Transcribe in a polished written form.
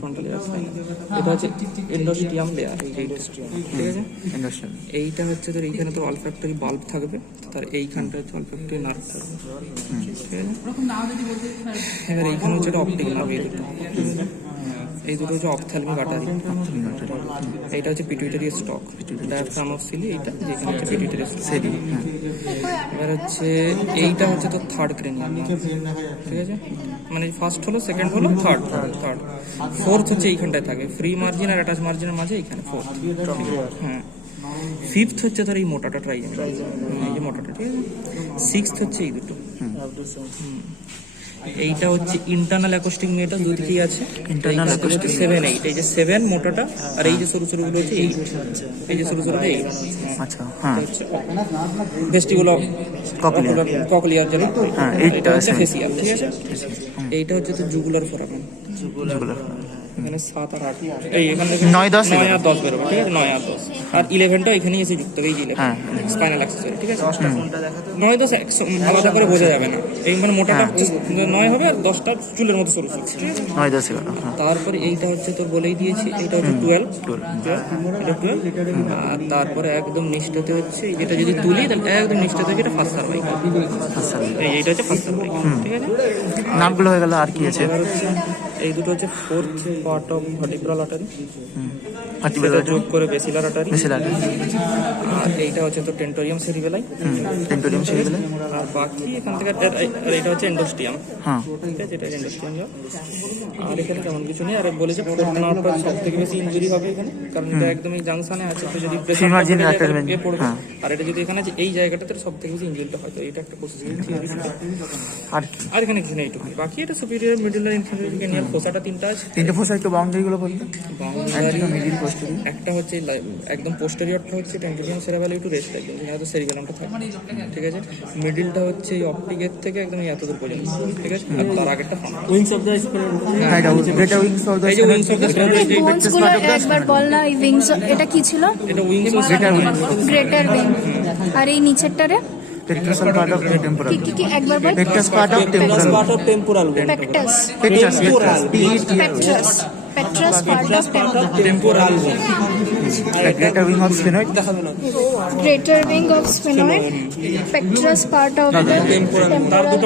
Frontal air spinal. এটা হচ্ছে এন্ডোস্টিয়াম layer, ঠিক আছে। এন্ডোস্টিয়াম। এইটা হচ্ছে তোর এইখানে তো অলফ্যাক্টরি বাল্ব থাকবে, তার এইখানটা হচ্ছে অলফ্যাক্টরি নার্ভ থাকবে, ঠিক আছে। এবার এইখানে হচ্ছে একটা অপটিক নার্ভ, এই দুটো হচ্ছে অপথ্যালমিক আর্টারি। এইটা হচ্ছে pituitary stalk, diaphragm of sellae, এইটা যেখানে হচ্ছে পিটুইটারি স্টক। এবার হচ্ছে এইটা হচ্ছে তো থার্ড ক্রেনিয়াল, ঠিক আছে। মানে ফার্স্ট হলো, সেকেন্ড হলো, থার্ড। ফোর্থ হচ্ছে এইখানটায় থাকে, ফ্রি মার্জিন আর অ্যাটাচ মার্জিনের মাঝে এইখানে ফোর্থ। হ্যাঁ, ফিফথ হচ্ছে ধর এই মোটাটা, ট্রাইজেমিনাল, এই যে মোটাটা, ঠিক আছে। সিক্সথ হচ্ছে এই দুটো। এইটা হচ্ছে ইন্টারনাল অ্যাকোস্টিক মিটার, দুই দিকেই আছে। ইন্টারনাল অ্যাকোস্টিক 7, 8, এই যে 7 মোটাটা, আর এই যে সরু সরু গুলো হচ্ছে 8, এই যে সরু সরুটা 8। আচ্ছা, হ্যাঁ। ভেস্টিবুলার ককলিয়ার যেটা, হ্যাঁ, এইটা হচ্ছে ফেসিয়াল, ঠিক আছে। এইটা হচ্ছে তো জুগুলার ফোরামেন, এখানে 7 আর 8, এই এখান থেকে 9, 10 আর 10 বেরোবে, ঠিক আছে। 9 আর 10 আর 11টা এখানেই এসে যুক্ত, এই যে 11 স্পাইনাল অ্যাক্সেসরি, ঠিক আছে। 9, 10 আলাদা করে বোঝা যাবে না, এই মানে মোটাটা 9 হবে আর 10টা চুলের মতো সরু সরু, ঠিক আছে। 9, 10 গেল। তারপরে এইটা হচ্ছে তোর বলেই দিয়েছি, এইটা হচ্ছে 12, এটা 12। আর তারপরে একদম নিচটাতে হচ্ছে, যেটা যদি তুলি তাহলে একদম নিচটাতে হচ্ছে এটা ফার্স্ট সার্ভাইকাল, এইটা হচ্ছে ফার্স্ট সার্ভাইকাল, ঠিক আছে। নামগুলো হয়ে গেল, আর কি আছে? এবার হচ্ছে এই দুটো হচ্ছে fourth part of vertebral artery, vertebral যোগ করে বেসিলার আর্টারি। বেসিলার। আর এইটা হচ্ছে তো টেন্টোরিয়াম সেরিবেলাই, টেন্টোরিয়াম সেরিবেলাই। আর বাকি এখান থেকে আর এটা হচ্ছে এন্ডোস্টিয়াম, হ্যাঁ, ঠিক আছে। এটা এন্ডোস্টিয়াম। আর এখানে তেমন কিছু নেই। আর বলেছে ফোর্থ নার্ভটা সব থেকে বেশি ইনজুরি হবে এখানে, কারণ এটা একদম এই জাংশনে আছে, তো যদি প্রেসার পড়বে, আর এটা যদি এখানে আছে এই জায়গাটাতে সব থেকে বেশি ইনজুরিটা হয়, তো এটা একটা কোর্স থিওরি। আর এখানে কিছু নেই, এইটুকু। বাকি এটা সুপিরিয়র, মিডল আর ইনফেরিয়র ক্রেনিয়াল। ফোসাটা তিনটা আছে। তিনটে ফোসা, একটু বাউন্ডারি গুলো বলতে। মিডিল পোস্টেরিয়র, একটা হচ্ছে একদম পোস্টেরিয়রটা হচ্ছে টেন্টোরিয়াম সেরিবেলাই টু রেস্ট, একদম যেখানে তো সেরিবেলামটা থাকে, ঠিক আছে। মিডিলটা হচ্ছে এই অপটিকের থেকে একদম এই এতদূর পর্যন্ত, ঠিক আছে। আর তার আগেরটা উইংস অফ দ্য স্পাইনাল, এই যে উইংস অফ দ্য স্পাইনাল। একবার বল না, এই উইংস এটা কি ছিল? এটা উইংস অফ গ্রেটার উইং। আর এই নিচেরটারে পেট্রাসাল পার্ট অফ টেম্পোরাল। কি একবার বল? Petrous part of temporal. Pectus, petrous part of temporal. Greater wing of sphenoid. Greater wing of sphenoid, pectus part of temporal.